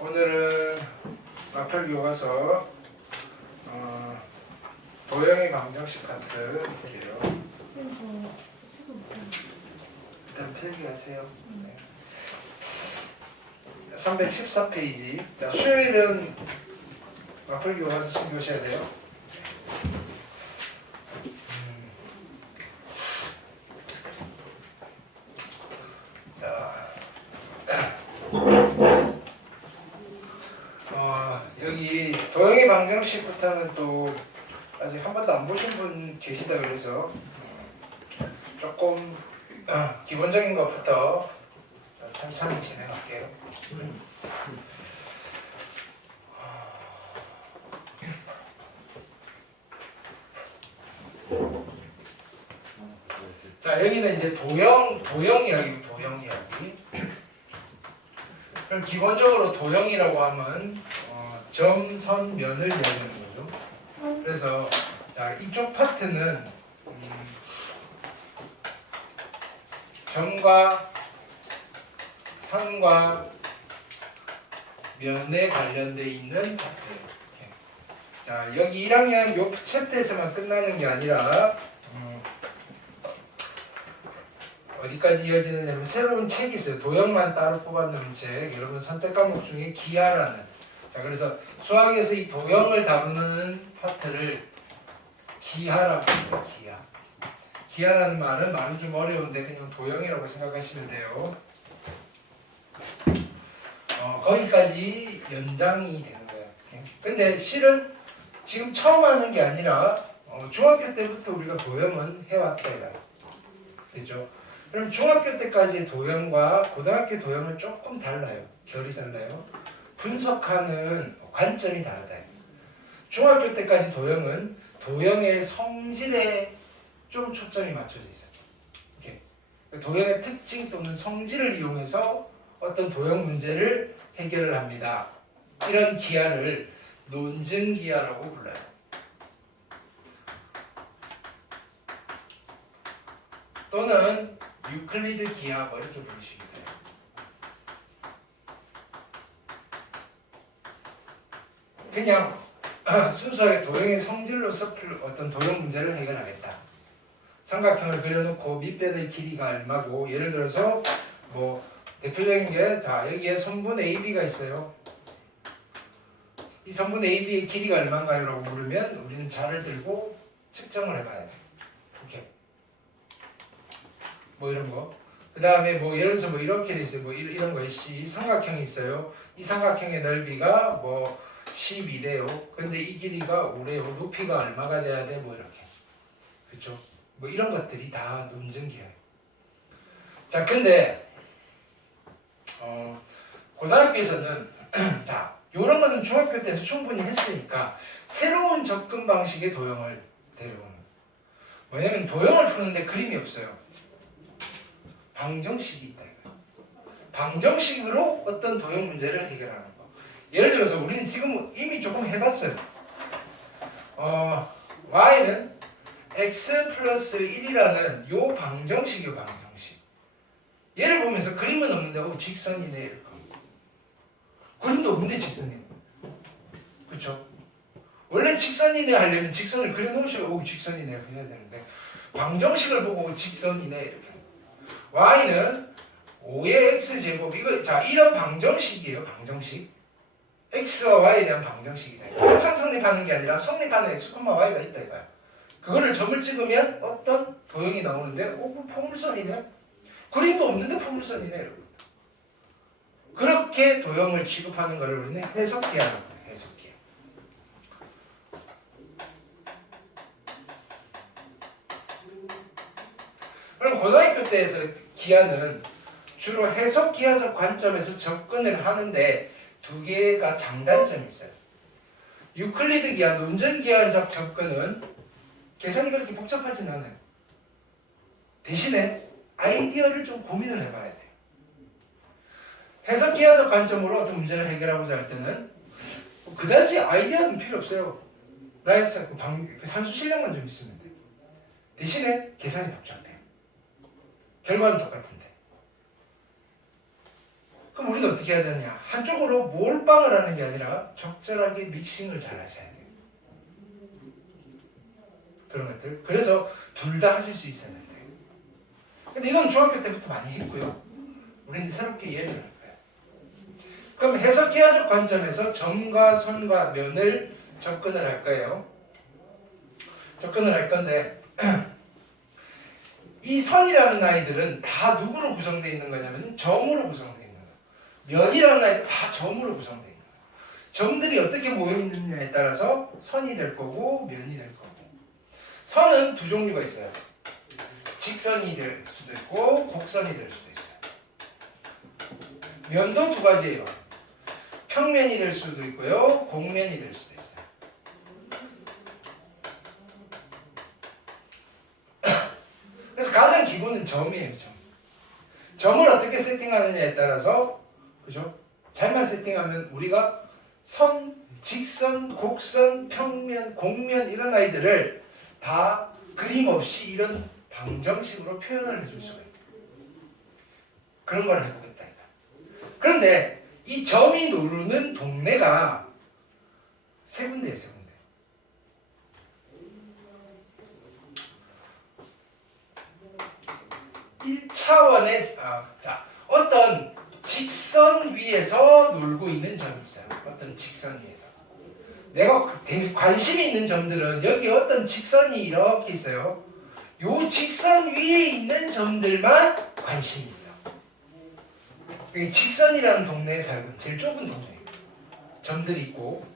오늘은 마플 교과서 도형의 방정식 파트 볼게요. 일단 필기하세요. 네. 314페이지. 자, 수요일은 마플 교과서 챙겨오셔야 돼요. 여기 도형의 방정식부터는 또 아직 한 번도 안 보신 분 계시다 그래서 조금 기본적인 것부터 천천히 진행할게요. 자, 여기는 이제 도형 이야기, 도형 이야기. 그럼 기본적으로 도형이라고 하면 점, 선, 면을 이야기하는 거죠. 그래서 자, 이쪽 파트는 점과 선과 면에 관련되어 있는 파트예요. 자, 여기 1학년 요 챕터에서만 끝나는 게 아니라 어디까지 이어지느냐면 새로운 책이 있어요. 도형만 따로 뽑아놓은 책. 여러분 선택 과목 중에 기하라는. 자, 그래서 수학에서 이 도형을 다루는 파트를 기하라고 합니다. 기하. 기하라는 말은 좀 어려운데 그냥 도형이라고 생각하시면 돼요. 거기까지 연장이 되는 거예요. 근데 실은 지금 처음 하는 게 아니라 중학교 때부터 우리가 도형은 해왔다 이거예요. 그죠? 그럼 중학교 때까지의 도형과 고등학교 도형은 조금 달라요. 결이 달라요. 분석하는 관점이 다르다. 중학교 때까지 도형은 도형의 성질에 좀 초점이 맞춰져 있어요. 이렇게. 도형의 특징 또는 성질을 이용해서 어떤 도형 문제를 해결을 합니다. 이런 기하를 논증기하라고 불러요. 또는 유클리드 기하 뭐 이렇게 부르시면 돼요. 그냥 순수하게 도형의 성질로서 어떤 도형 문제를 해결하겠다. 삼각형을 그려놓고 밑변의 길이가 얼마고, 예를 들어서 뭐 대표적인 게, 자, 여기에 선분 AB가 있어요. 이 선분 AB의 길이가 얼마인가요? 라고 물으면 우리는 자를 들고 측정을 해봐야 돼. 이렇게. 뭐 이런 거. 그 다음에 뭐 예를 들어서 뭐 이렇게 돼 있어요. 뭐 이런 거 있이 삼각형이 있어요. 이 삼각형의 넓이가 뭐 12대요. 근데 이 길이가 5래요. 높이가 얼마가 돼야 돼? 뭐 이렇게. 그렇죠? 뭐 이런 것들이 다 논증기예요. 자, 근데 고등학교에서는 자, 요런 거는 중학교 때에서 충분히 했으니까 새로운 접근 방식의 도형을 데려오는. 뭐냐면 도형을 푸는데 그림이 없어요. 방정식이 있다. 방정식으로 어떤 도형 문제를 해결하는 거. 예를 들어서 우리는 지금 이미 조금 해봤어요. y는 x 플러스 1이라는 요 방정식이요, 방정식. 얘를 보면서 그림은 없는데 직선이네 이렇게. 그림도 없는데 직선이네. 그렇죠? 원래 직선이네 하려면 직선을 그려놓으셔야 직선이네 이렇게 해야 되는데 방정식을 보고 직선이네 이렇게. y는 5의 x제곱, 이거, 자, 이런 방정식이에요, 방정식. x와 y에 대한 방정식이다. 항상 성립하는 게 아니라 성립하는 x, y가 있다, 이거야. 그거를 점을 찍으면 어떤 도형이 나오는데, 그 포물선이네? 그림도 없는데 포물선이네, 이러고. 그렇게 도형을 취급하는 것을 우리는 해석기하라고 해요, 해석기. 그럼 고등학교 때에서 기하는 주로 해석 기하적 관점에서 접근을 하는데 두 개가 장단점이 있어요. 유클리드 기하, 논증 기하적 접근은 계산이 그렇게 복잡하진 않아요. 대신에 아이디어를 좀 고민을 해봐야 돼요. 해석 기하적 관점으로 어떤 문제를 해결하고자 할 때는 그다지 아이디어는 필요 없어요. 나의 산수 실력만 좀 있으면 돼요. 대신에 계산이 복잡해요. 결과는 똑같은데. 그럼 우리는 어떻게 해야 되느냐? 한쪽으로 몰빵을 하는 게 아니라 적절하게 믹싱을 잘 하셔야 돼요. 그런 것들. 그래서 둘 다 하실 수 있어야 돼요. 근데 이건 중학교 때부터 많이 했고요. 우리는 새롭게 이해를 할 거예요. 그럼 해석기하적 관점에서 점과 선과 면을 접근을 할 거예요. 접근을 할 건데 이 선이라는 아이들은 다 누구로 구성되어 있는 거냐면 점으로 구성되어 있는 거예요. 면이라는 아이들 다 점으로 구성되어 있는 거예요. 점들이 어떻게 모여 있느냐에 따라서 선이 될 거고 면이 될 거고. 선은 두 종류가 있어요. 직선이 될 수도 있고 곡선이 될 수도 있어요. 면도 두 가지예요. 평면이 될 수도 있고요. 곡면이 될 수도 있어요. 그래서 가장 기본은 점이에요. 점을 어떻게 세팅하느냐에 따라서 그죠? 잘만 세팅하면 우리가 선, 직선, 곡선, 평면, 곡면 이런 아이들을 다 그림 없이 이런 방정식으로 표현을 해줄 수가 있다. 그런 걸 해보겠다. 그런데 이 점이 누르는 동네가 세 군데예요. 세 군데. 어떤 직선 위에서 놀고 있는 점이 있어요. 어떤 직선 위에서. 내가 관심이 있는 점들은 여기 어떤 직선이 이렇게 있어요. 요 직선 위에 있는 점들만 관심이 있어. 직선이라는 동네에 살고 제일 좁은 동네예요. 점들이 있고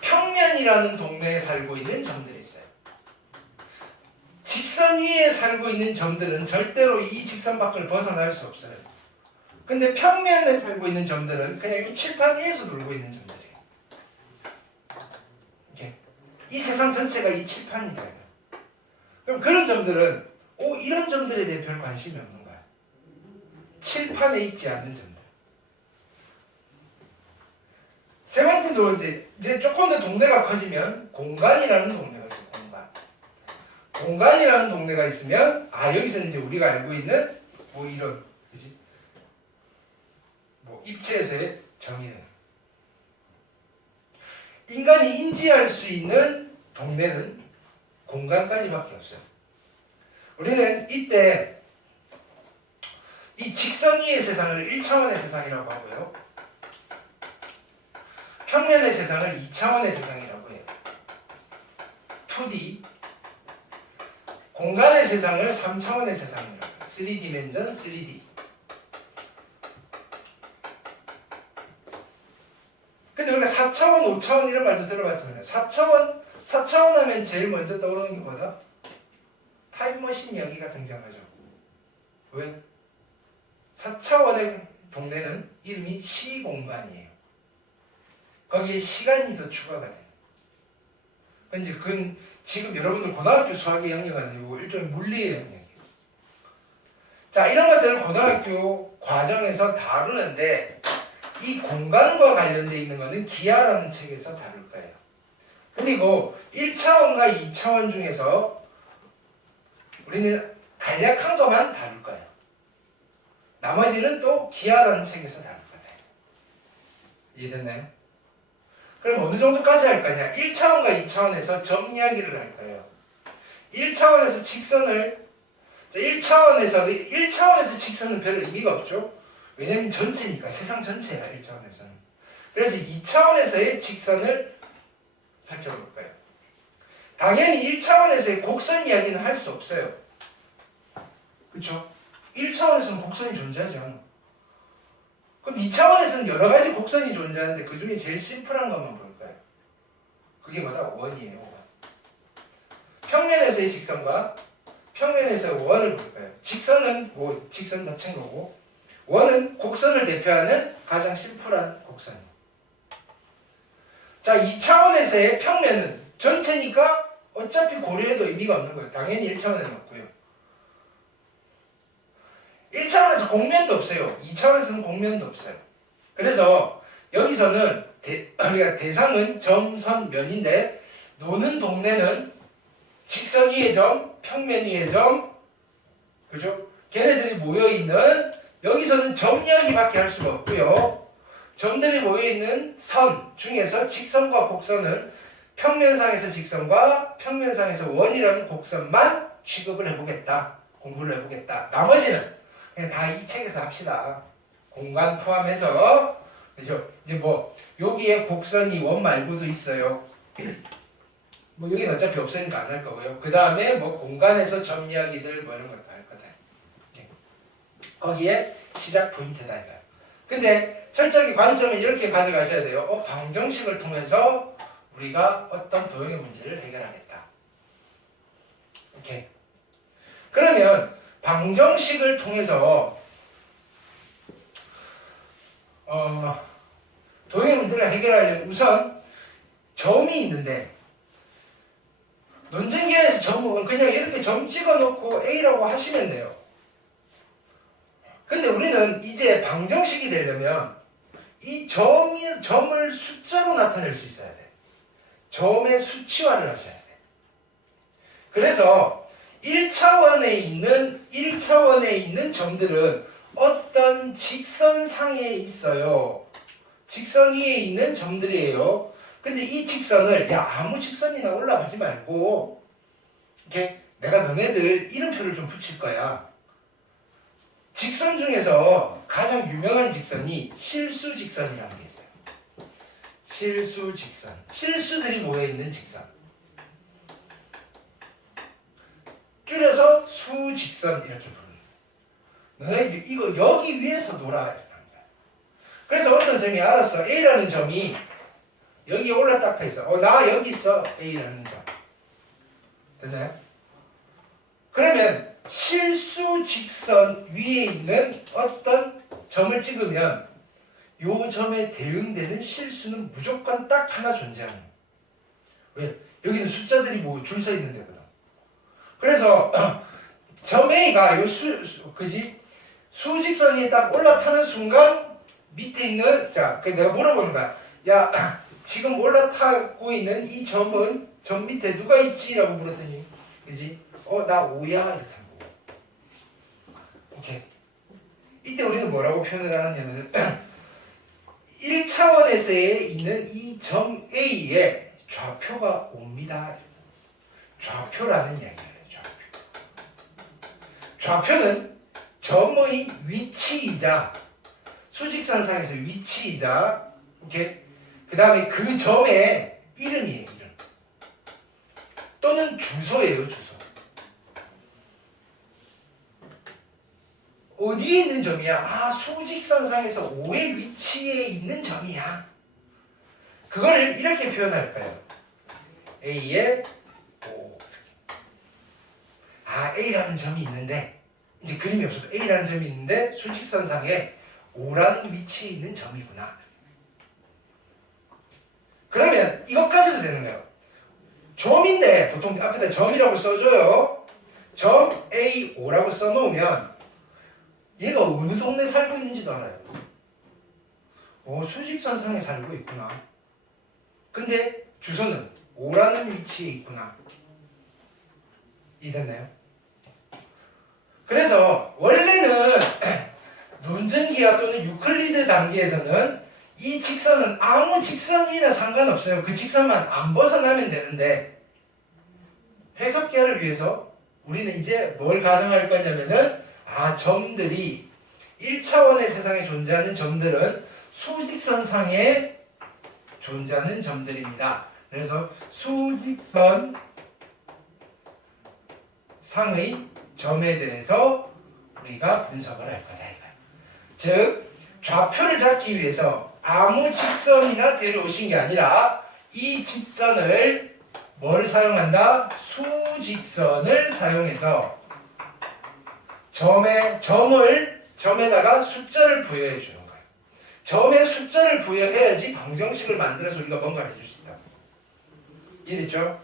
평면이라는 동네에 살고 있는 점들이 있어요. 직선 위에 살고 있는 점들은 절대로 이 직선 밖을 벗어날 수 없어요. 근데 평면에 살고 있는 점들은 그냥 이 칠판 위에서 돌고 있는 점들이에요. 이렇게. 이 세상 전체가 이 칠판이래요. 그럼 그런 점들은 이런 점들에 대해 별 관심이 없는 거야. 칠판에 있지 않는 점들. 세 번째도 이제 조금 더 동네가 커지면 공간이라는 동네가 있어요. 공간이라는 동네가 있으면 여기서는 이제 우리가 알고 있는 이런 그지? 입체에서의 정의는 인간이 인지할 수 있는 동네는 공간까지밖에 없어요. 우리는 이때 이 직선 위의 세상을 1차원의 세상이라고 하고요. 평면의 세상을 2차원의 세상이라고 해요. 2D. 공간의 세상을 3차원의 세상이라고 해요. 3디멘전 3D. 근데 우리가 4차원, 5차원 이런 말도 들어봤잖아요. 4차원 하면 제일 먼저 떠오르는 게 뭐다? 타임머신 이야기가 등장하죠. 왜? 4차원의 동네는 이름이 시공간이에요. 거기에 시간이 더 추가가 돼요. 그건 지금 여러분들 고등학교 수학의 영역이 아니고 일종의 물리의 영역이에요. 자, 이런 것들을 고등학교 과정에서 다루는데 이 공간과 관련되어 있는 것은 기하라는 책에서 다룰 거예요. 그리고 1차원과 2차원 중에서 우리는 간략한 것만 다룰 거예요. 나머지는 또 기하라는 책에서 다룰 거예요. 이해됐나요? 그럼 어느 정도까지 할 거냐? 1차원과 2차원에서 점 이야기를 할 거예요. 1차원에서 직선을 1차원에서 직선은 별 의미가 없죠. 왜냐면 전체니까 세상 전체야 1차원에서는. 그래서 2차원에서의 직선을 살펴볼 거예요. 당연히 1차원에서의 곡선 이야기는 할 수 없어요. 그렇죠? 1차원에서는 곡선이 존재하지 않아. 그럼 2차원에서는 여러 가지 곡선이 존재하는데 그 중에 제일 심플한 것만 볼 거예요. 그게 뭐다? 원이에요. 원. 평면에서의 직선과 평면에서의 원을 볼 거예요. 직선은 직선 자체인 거고 원은 곡선을 대표하는 가장 심플한 곡선이에요. 자, 2차원에서의 평면은 전체니까 어차피 고려해도 의미가 없는 거예요. 당연히 1차원에는 없고요. 1차원에서 곡면도 없어요. 2차원에서는 곡면도 없어요. 그래서 여기서는 우리가 대상은 점, 선, 면인데 노는 동네는 직선 위의 점, 평면 위의 점, 그죠? 걔네들이 모여있는 여기서는 점 이야기밖에 할 수가 없고요. 점들이 모여있는 선 중에서 직선과 곡선은 평면상에서 직선과 평면상에서 원이라는 곡선만 취급을 해보겠다. 공부를 해보겠다. 나머지는 그냥 다 이 책에서 합시다. 공간 포함해서. 그죠? 이제 뭐 여기에 곡선이 원 말고도 있어요. 뭐 여기는 어차피 없으니까 안 할 거고요. 그 다음에 뭐 공간에서 점 이야기들 뭐 이런 것도 할 거다. 거기에 시작 포인트다 이거야. 근데 철저히 관점은 이렇게 가져가셔야 돼요. 방정식을 통해서 우리가 어떤 도형의 문제를 해결하겠다. 오케이. 그러면 방정식을 통해서 도형의 문제를 해결하려면 우선 점이 있는데 논쟁기에서 점은 그냥 이렇게 점 찍어놓고 A라고 하시면 돼요. 근데 우리는 이제 방정식이 되려면 이 점을 숫자로 나타낼 수 있어야 돼. 점의 수치화를 하셔야 돼. 그래서 1차원에 있는 점들은 어떤 직선상에 있어요. 직선 위에 있는 점들이에요. 근데 이 직선을 아무 직선이나 올라가지 말고 이렇게 내가 너네들 이름표를 좀 붙일 거야. 직선 중에서 가장 유명한 직선이 실수직선이라는 게 있어요. 실수직선. 실수들이 모여있는 직선. 줄여서 수직선 이렇게 부르는 거예요. 너네 이거 여기 위에서 놀아 이렇게 하는 거야. 그래서 어떤 점이 알았어. A라는 점이 여기에 올라딱 있어. 나 여기 있어. A라는 점. 됐나요? 그러면 실수직선 위에 있는 어떤 점을 찍으면 요 점에 대응되는 실수는 무조건 딱 하나 존재하는 거예요. 왜? 여기는 숫자들이 뭐 줄 서 있는 데거든. 그래서 점 A가 요 수직선이 딱 올라타는 순간 밑에 있는 내가 물어보는 거야. 야, 지금 올라타고 있는 이 점은 점 밑에 누가 있지? 라고 물었더니 그지? 나 5야 이렇게 한 거고. 오케이. 이때 우리는 뭐라고 표현을 하느냐면 1차원에서에 있는 이 점 A에 좌표가 옵니다. 좌표라는 이야기예요. 좌표는 점의 위치이자 수직선상에서 위치이자 오케이. 그 다음에 그 점의 이름이에요. 이름. 또는 주소예요. 주소. 어디에 있는 점이야? 수직선상에서 O의 위치에 있는 점이야. 그거를 이렇게 표현할까요? A에 O. A라는 점이 있는데 이제 그림이 없어도 A라는 점이 있는데 수직선상에 O라는 위치에 있는 점이구나. 그러면 이것까지도 되는 거예요. 점인데 보통 앞에다 점이라고 써줘요. 점 A, O라고 써놓으면 얘가 어느 동네 살고 있는지도 알아요. 수직선상에 살고 있구나. 근데 주소는 O라는 위치에 있구나. 이해됐나요? 그래서 원래는 논증기하 또는 유클리드 단계에서는 이 직선은 아무 직선이나 상관없어요. 그 직선만 안 벗어나면 되는데 해석기하를 위해서 우리는 이제 뭘 가정할 거냐면은 점들이 1차원의 세상에 존재하는 점들은 수직선상에 존재하는 점들입니다. 그래서 수직선 상의 점에 대해서 우리가 분석을 할 거다. 즉 좌표를 잡기 위해서 아무 직선이나 데려오신 게 아니라 이 직선을 뭘 사용한다? 수직선을 사용해서 점에다가 숫자를 부여해 주는 거예요. 점에 숫자를 부여해야지 방정식을 만들어서 우리가 뭔가를 해줄 수 있다. 이해됐죠?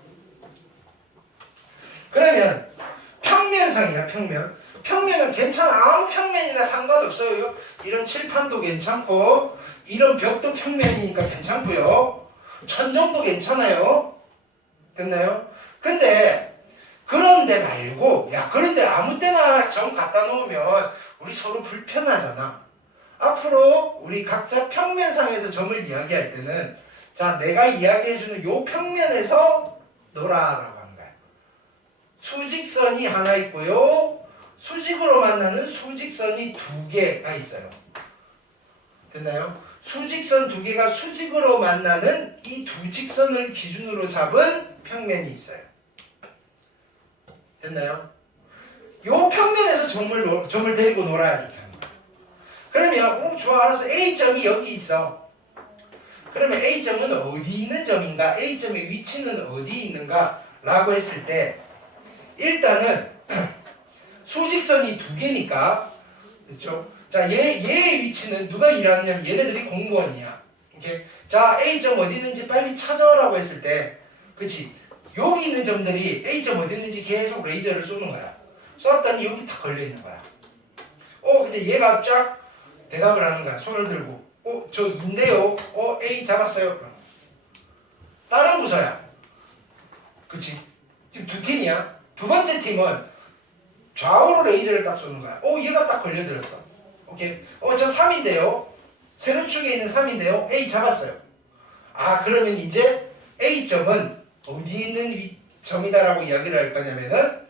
그러면 평면상이야. 평면은 괜찮아. 아무 평면이나 상관없어요. 이런 칠판도 괜찮고 이런 벽도 평면이니까 괜찮고요. 천정도 괜찮아요. 됐나요? 근데 그런데 말고, 야, 그런데 아무 때나 점 갖다 놓으면 우리 서로 불편하잖아. 앞으로 우리 각자 평면상에서 점을 이야기할 때는, 자, 내가 이야기해주는 요 평면에서 놓으라라고 하는 거야. 수직선이 하나 있고요. 수직으로 만나는 수직선이 두 개가 있어요. 됐나요? 수직선 두 개가 수직으로 만나는 이 두 직선을 기준으로 잡은 평면이 있어요. 됐나요? 요 평면에서 점을 데리고 놀아야 이렇게 하는 거야. 그러면 좋아, 알았어. A점이 여기 있어. 그러면 A점은 어디 있는 점인가? A점의 위치는 어디 있는가? 라고 했을 때 일단은 수직선이 두 개니까, 그렇죠? 자, 얘의 위치는 누가 일하느냐면 얘네들이 공무원이야. 오케이? 자, A점 어디 있는지 빨리 찾아라고 했을 때, 그치? 여기 있는 점들이 A점 어디 있는지 계속 레이저를 쏘는 거야. 쐈더니 여기 다 걸려 있는 거야. 근데 얘가 쫙 대답을 하는 거야. 손을 들고. 저 인데요. A 잡았어요. 다른 부서야. 그치? 지금 두 팀이야. 두 번째 팀은 좌우로 레이저를 딱 쏘는 거야. 얘가 딱 걸려들었어. 오케이. 저 3인데요. 세로축에 있는 3인데요. A 잡았어요. 그러면 이제 A점은 어디 있는 점이다라고 이야기를 할 거냐면은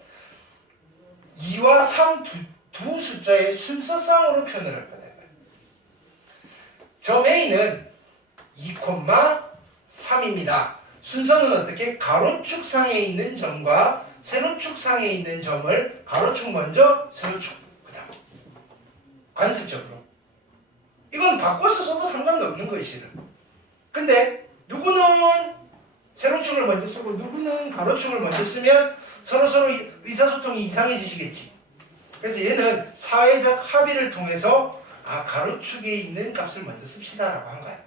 2와 3 두 숫자의 순서상으로 표현을 할 거예요. 점 A는 2,3입니다. 순서는 어떻게? 가로축상에 있는 점과 세로축상에 있는 점을 가로축 먼저, 세로축 그 다음. 관습적으로. 이건 바꿔서 써도 상관없는 거예요, 실은. 근데 누구는 세로축을 먼저 쓰고 누구는 가로축을 먼저 쓰면 서로서로 의사소통이 이상해지시겠지. 그래서 얘는 사회적 합의를 통해서 가로축에 있는 값을 먼저 씁시다라고 한 거야.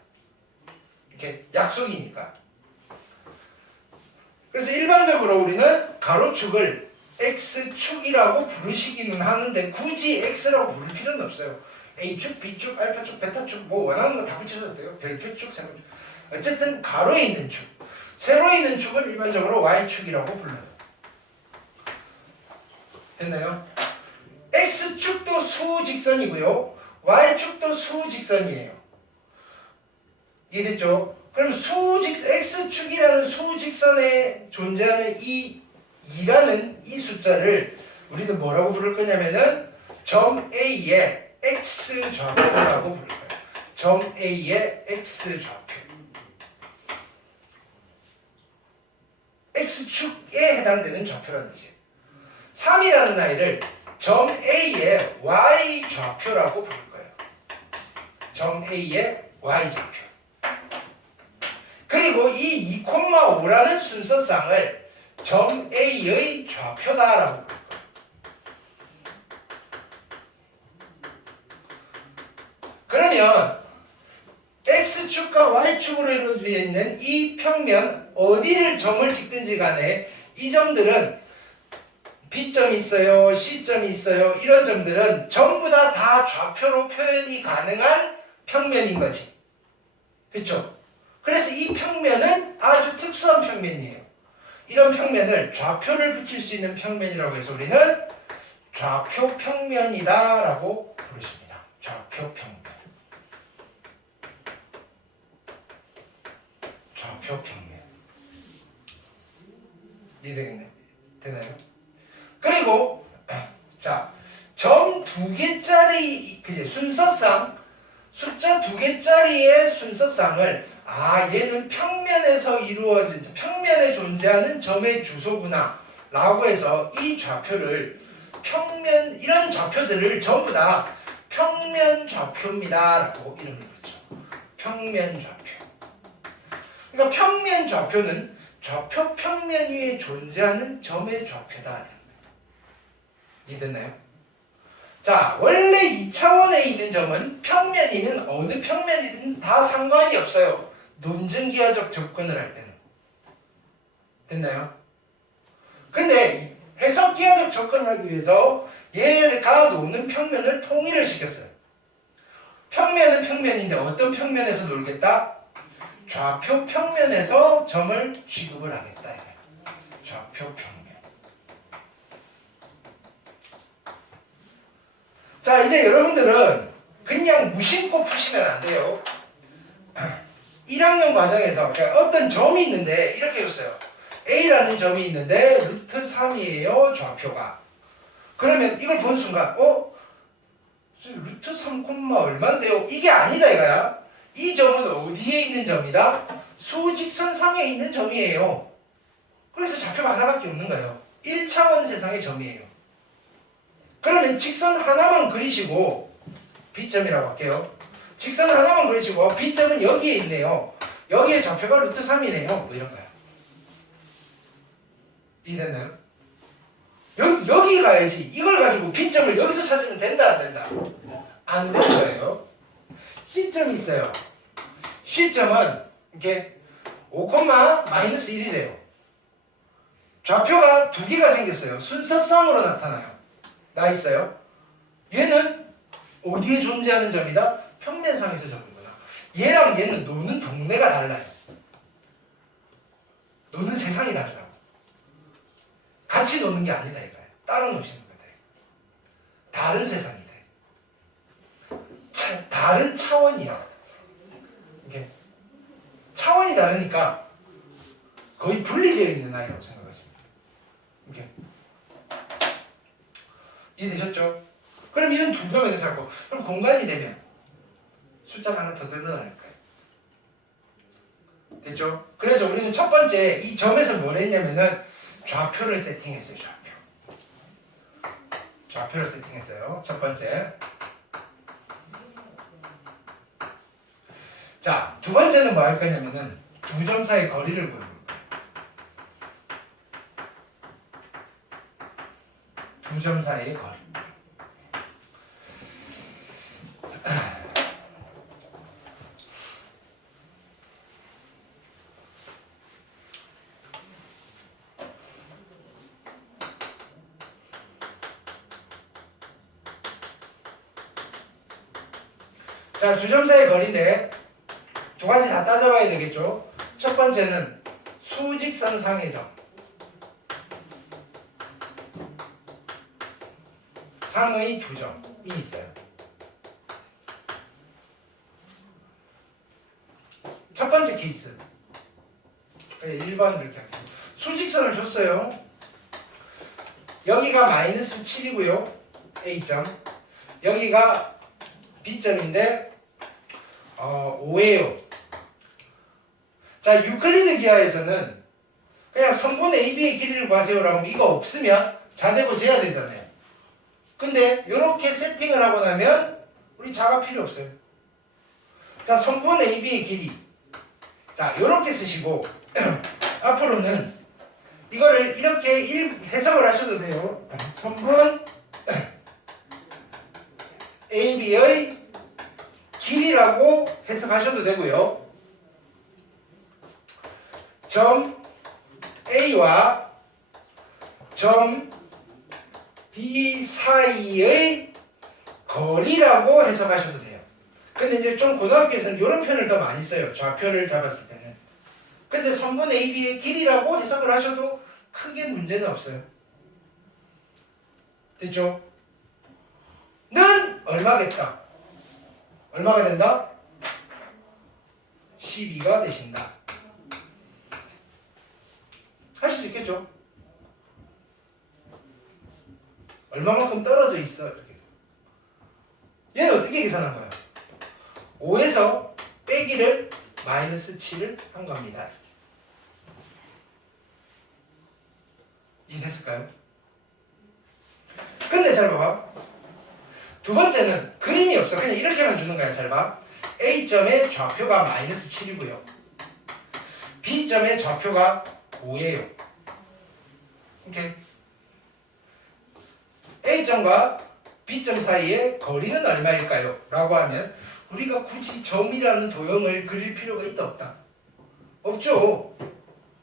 이렇게 약속이니까. 그래서 일반적으로 우리는 가로축을 X축이라고 부르시기는 하는데 굳이 X라고 부를 필요는 없어요. A축, B축, 알파축, 베타축 뭐 원하는 거 다 붙여줘도 돼요. 별표축, 세로축. 어쨌든 가로에 있는 축. 세로에 있는 축을 일반적으로 Y축이라고 불러요. 됐나요? X축도 수직선이고요. Y축도 수직선이에요. 이해됐죠? 그럼 X축이라는 수직선에 존재하는 이 2라는 이 숫자를 우리는 뭐라고 부를 거냐면은 점 A의 X좌표라고 부를 거예요. 점 A의 X좌표. X축에 해당되는 좌표라는 뜻이에요. 3이라는 아이를 점 A의 Y좌표라고 부를 거예요. 점 A의 Y좌표. 그리고 이 2,5라는 순서상을 점 A의 좌표다라고 부를 거예요. 그러면 X축과 Y축으로 이루어져 있는 이 평면 어디를 점을 찍든지 간에 이 점들은 B점이 있어요, C점이 있어요. 이런 점들은 전부 다 좌표로 표현이 가능한 평면인 거지. 그렇죠? 그래서 이 평면은 아주 특수한 평면이에요. 이런 평면을 좌표를 붙일 수 있는 평면이라고 해서 우리는 좌표 평면이다라고 부르십니다. 좌표 평면. 좌표 평면. 이해되겠네? 되나요? 그리고 자, 점 2개짜리 순서상 숫자 2개짜리의 순서상을 얘는 평면에서 이루어진 평면에 존재하는 점의 주소구나 라고 해서 이 좌표를 이런 좌표들을 전부 다 평면 좌표입니다 라고 이름을 붙죠. 평면 좌표. 그러니까 평면 좌표는 좌표 평면 위에 존재하는 점의 좌표다. 이해됐나요? 자, 원래 2차원에 있는 점은 평면이면 어느 평면이든 다 상관이 없어요. 논증기하적 접근을 할 때는. 됐나요? 근데 해석기하적 접근을 하기 위해서 얘가 노는 평면을 통일을 시켰어요. 평면은 평면인데 어떤 평면에서 놀겠다? 좌표 평면에서 점을 취급을 하겠다. 좌표 평면. 자, 이제 여러분들은 그냥 무심코 푸시면 안 돼요. 1학년 과정에서 어떤 점이 있는데 이렇게 줬어요. A라는 점이 있는데 루트 3이에요. 좌표가. 그러면 이걸 본 순간 루트 3, 얼마인데요? 이게 아니다 이거야. 이 점은 어디에 있는 점이다? 수직선상에 있는 점이에요. 그래서 좌표가 하나밖에 없는 거예요. 1차원 세상의 점이에요. 그러면 직선 하나만 그리시고 B점이라고 할게요. 직선 하나만 그리시고 B점은 여기에 있네요. 여기에 좌표가 루트 3이네요. 뭐 이런 거야. 이해됐나요? 여기 가야지. 이걸 가지고 B점을 여기서 찾으면 된다 안 된다? 안 되는 거예요. C점이 있어요. C점은 이렇게 5,-1이래요. 좌표가 두 개가 생겼어요. 순서상으로 나타나요. 나 있어요. 얘는 어디에 존재하는 점이다? 평면상에서 점이구나. 얘랑 얘는 노는 동네가 달라요. 노는 세상이 다르라고. 같이 노는 게 아니다 이거예요. 따로 노시는 거다. 다른 세상이 돼. 다른 차원이야. 이게 차원이 다르니까 거의 분리되어 있는 아이라고 생각하시면 돼요. 이게 이해되셨죠? 그럼 이런 두 점에서 잡고 그럼 공간이 되면 숫자가 하나 더 늘어날 거예요. 됐죠? 그래서 우리는 첫 번째 이 점에서 뭘 했냐면은 좌표를 세팅했어요. 좌표를 세팅했어요. 첫 번째. 자, 두 번째는 뭐 할 거냐면은 두 점 사이 거리를 구하는 거예요. 두 점 사이의 거리. 자, 두 점 사이의 거리인데 두 가지 다 따져봐야 되겠죠. 첫 번째는 수직선상의 점. 상의 두 점이 있어요. 첫 번째 케이스. 1번 이렇게 할게요. 수직선을 줬어요. 여기가 -7이고요. A점. 여기가 B점인데 5예요. 자, 유클리드 기하에서는 그냥 선분 AB의 길이를 구하세요라고 하면 이거 없으면 자대고 재야 되잖아요. 근데 이렇게 세팅을 하고 나면 우리 자가 필요 없어요. 자, 선분 AB의 길이. 자, 이렇게 쓰시고 앞으로는 이거를 이렇게 해석을 하셔도 돼요. 선분 AB의 길이라고 해석하셔도 되고요. 점 A와 점 B 사이의 거리라고 해석하셔도 돼요. 근데 이제 좀 고등학교에서는 이런 표현을 더 많이 써요. 좌표를 잡았을 때는. 근데 선분 AB의 길이라고 해석을 하셔도 크게 문제는 없어요. 됐죠? 는 얼마겠다? 얼마가 된다? 12가 되신다. 하실 수 있겠죠? 얼마만큼 떨어져 있어? 이렇게. 얘는 어떻게 계산한 거야? 5에서 빼기를 -7을 한 겁니다. 이해됐을까요? 근데 잘 봐봐. 두 번째는 그림이 없어. 그냥 이렇게만 주는 거야. 잘 봐. A점의 좌표가 -7이고요. B점의 좌표가 5예요. 오케이. A점과 B점 사이의 거리는 얼마일까요? 라고 하면 우리가 굳이 점이라는 도형을 그릴 필요가 있다 없다? 없죠.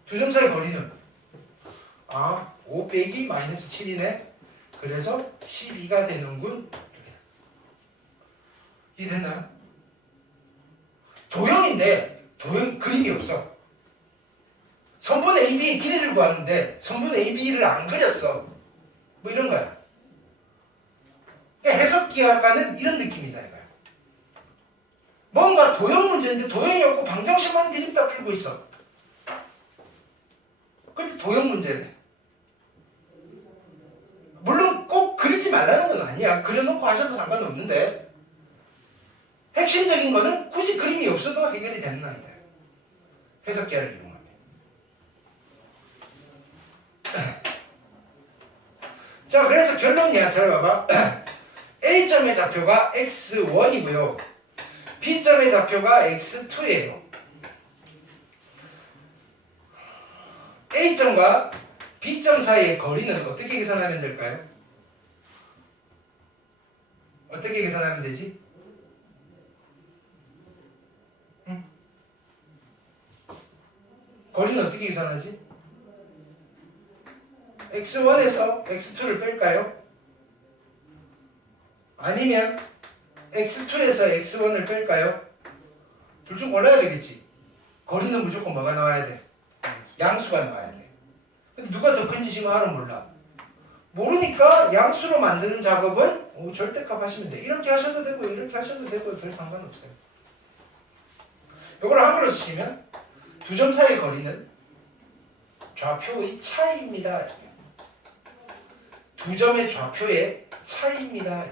두 점 사이 거리는 5 빼기 -7이네. 그래서 12가 되는군. 이해됐나요? 도형인데 도형 그림이 없어. 선분 AB의 길이를 구하는데 선분 AB를 안 그렸어. 뭐 이런 거야. 해석기하과는 이런 느낌이다 이거야. 뭔가 도형 문제인데 도형이 없고 방정식만 디립다 풀고 있어. 근데 도형 문제네. 물론 꼭 그리지 말라는 건 아니야. 그려놓고 하셔도 상관없는데 핵심적인 거는 굳이 그림이 없어도 해결이 되는 아이다. 해석기하를 이용하면. 자, 그래서 결론이야. 잘 봐봐. A점의 좌표가 x1이고요. B점의 좌표가 x2예요. A점과 B점 사이의 거리는 어떻게 계산하면 될까요? 어떻게 계산하면 되지? 응? 거리는 어떻게 계산하지? x1에서 x2를 뺄까요? 아니면 x2에서 x1을 뺄까요? 둘 중 골라야 되겠지. 거리는 무조건 뭐가 나와야 돼? 양수가 나와야 돼. 근데 누가 더 큰지 지금 알아 몰라. 모르니까 양수로 만드는 작업은 절대값 하시면 돼. 이렇게 하셔도 되고 이렇게 하셔도 되고 별 상관없어요. 이걸 함으로 쓰시면 두 점 사이의 거리는 좌표의 차이입니다. 두 점의 좌표의 차이입니다.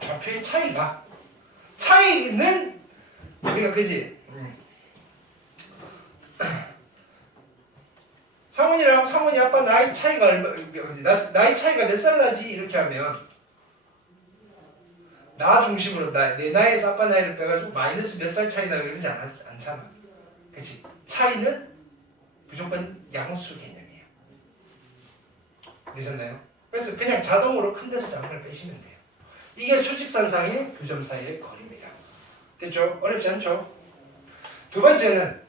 좌표의 차이는 우리가 그지? 상훈이랑 상훈이 아빠 나이 차이가 얼마? 나이 차이가 몇 살 나지? 이렇게 하면 나 중심으로 내 나이에서 아빠 나이를 빼가지고 마이너스 몇 살 차이 나고 이러지 않잖아. 그치? 차이는 무조건 양수 개념이에요. 되셨나요? 그래서 그냥 자동으로 큰 데서 작은 걸 빼시면 돼요. 이게 수직선상의 두 점 사이의 거리입니다. 됐죠? 어렵지 않죠? 두 번째는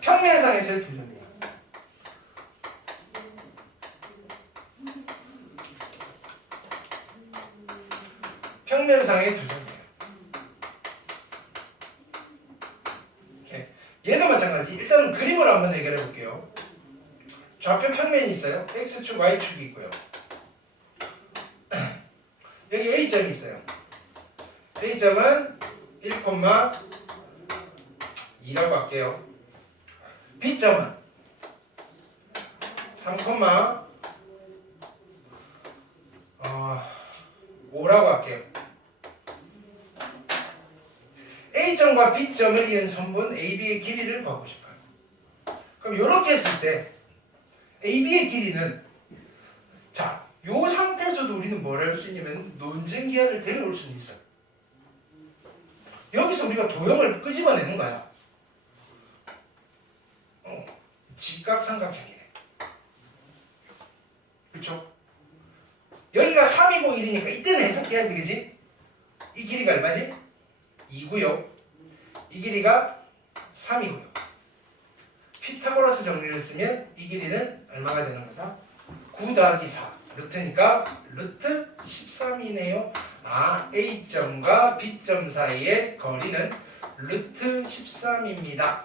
평면상에서의 두 점이에요. 평면상의 두 점이에요. 얘도 마찬가지. 일단 그림으로 한번 해결해 볼게요. 좌표 평면이 있어요. X축, Y축이 있고요. 여기 A점이 있어요. A점은 1,2라고 할게요. B점은 3,5라고 할게요. A점과 B점을 이은 선분 AB의 길이를 구하고 싶어요. 그럼 이렇게 했을 때 AB의 길이는 자, 요 상태에서도 우리는 뭘 할 수 있냐면 논증기하를 데려올 수는 있어요. 여기서 우리가 도형을 끄집어내는 거야. 직각삼각형이네. 그렇죠? 여기가 3이고 1이니까 이때는 해석해야지, 그지? 이 길이가 얼마지? 2고요. 이 길이가 3이고요. 피타고라스 정리를 쓰면 이 길이는 얼마가 되는 거죠? 9 더하기 4. 루트니까 루트 13이네요. A점과 B점 사이의 거리는 루트 13입니다.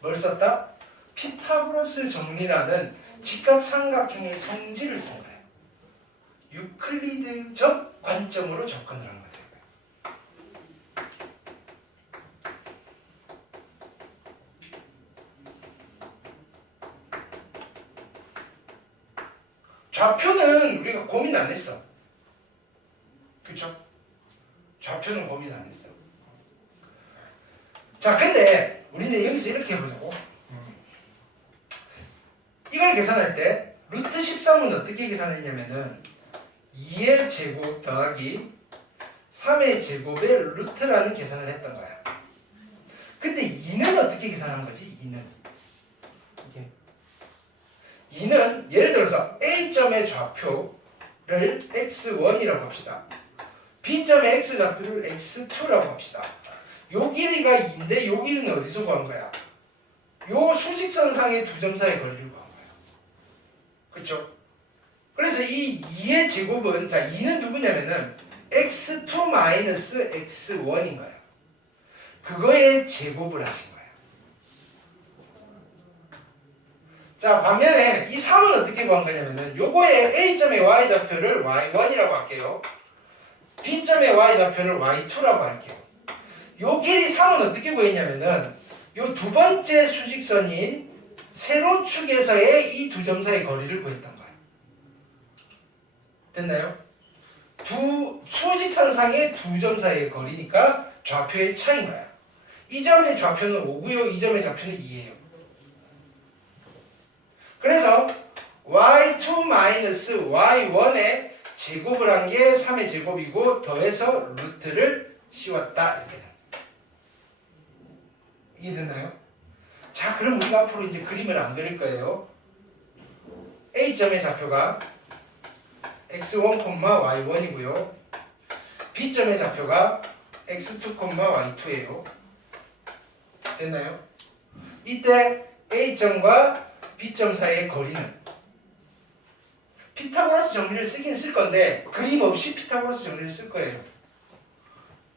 뭘 썼다? 피타고라스 정리라는 직각삼각형의 성질을 쓴 거예요. 유클리드적 관점으로 접근을 한 거예요. 좌표는 우리가 고민 안 했어. 그쵸? 좌표는 고민 안 했어. 자, 근데 우리 이제 여기서 이렇게 해보자고. 이걸 계산할 때 루트 13은 어떻게 계산했냐면은 2의 제곱 더하기 3의 제곱의 루트라는 계산을 했던 거야. 근데 2는 어떻게 계산한 거지? 2는 예를 들어서 A점의 좌표를 x1이라고 합시다. B점의 x좌표를 x2라고 합시다. 요 길이가 2인데 요 길이는 어디서 구한 거야? 요 수직선상의 두 점 사이의 거리를 구한 거야. 그쵸? 그래서 이 2의 제곱은, 자, 2는 누구냐면은 x2-x1인 거야. 그거의 제곱을 하신 거야. 자, 반면에 이 3은 어떻게 구한 거냐면은 요거의 A점의 Y좌표를 Y1이라고 할게요. B점의 Y좌표를 Y2라고 할게요. 요 길이 3은 어떻게 구했냐면은 요 두 번째 수직선인 세로축에서의 이 두 점 사이 거리를 구했단 거예요. 됐나요? 두 수직선상의 두 점 사이의 거리니까 좌표의 차이인 거야. 이 점의 좌표는 5고요. 이 점의 좌표는 2예요. 그래서 y2-y1의 제곱을 한 게 3의 제곱이고 더해서 루트를 씌웠다. 이렇게 됩니다. 이해됐나요? 자, 그럼 우리가 앞으로 이제 그림을 안 그릴 거예요. A점의 좌표가 x1, y1이고요. B점의 좌표가 x2, y2예요. 됐나요? 이때 A점과 B점 사이의 거리는 피타고라스 정리를 쓰긴 쓸 건데 그림 없이 피타고라스 정리를 쓸 거예요.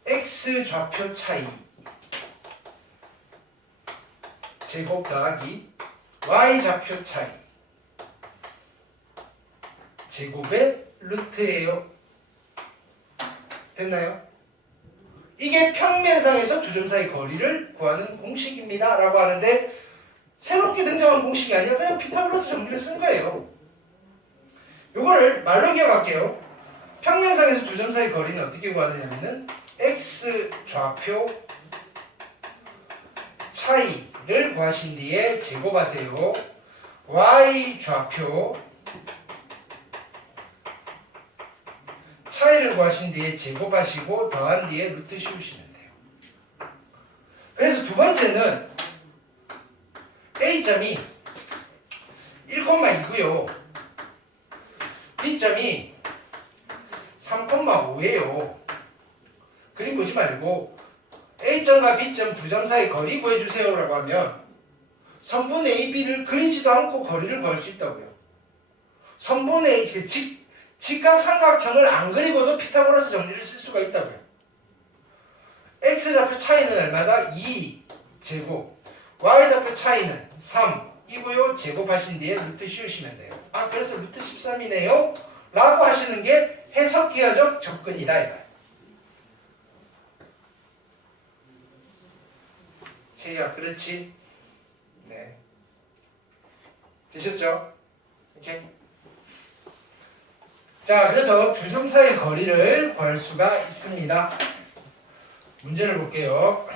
X 좌표 차이 제곱 더하기 Y 좌표 차이 제곱의 루트예요. 됐나요? 이게 평면상에서 두 점 사이 거리를 구하는 공식입니다. 라고 하는데 새롭게 등장한 공식이 아니라 그냥 피타고라스 정리를 쓴 거예요. 요거를 말로 기억할게요. 평면상에서 두 점 사이 거리는 어떻게 구하느냐면은 X 좌표 차이를 구하신 뒤에 제곱하세요. Y 좌표 차이를 구하신 뒤에 제곱하시고 더한 뒤에 루트 씌우시면 돼요. 그래서 두 번째는 A점이 1,2고요. B점이 3,5예요. 그림 보지 말고 A점과 B점 두 점 사이 거리 구해주세요 라고 하면 선분 AB를 그리지도 않고 거리를 구할 수 있다고요. 선분 A, 직각삼각형을 안 그리고도 피타고라스 정리를 쓸 수가 있다고요. X좌표 차이는 얼마다? 2제곱 Y좌표 차이는 3이고요. 제곱하신 뒤에 루트 씌우시면 돼요. 아, 그래서 루트 13이네요 라고 하시는 게 해석기하적 접근이다 이거예요. 채희야, 그렇지? 네. 되셨죠? 오케이. 자, 그래서 두 점 사이 거리를 구할 수가 있습니다. 문제를 볼게요.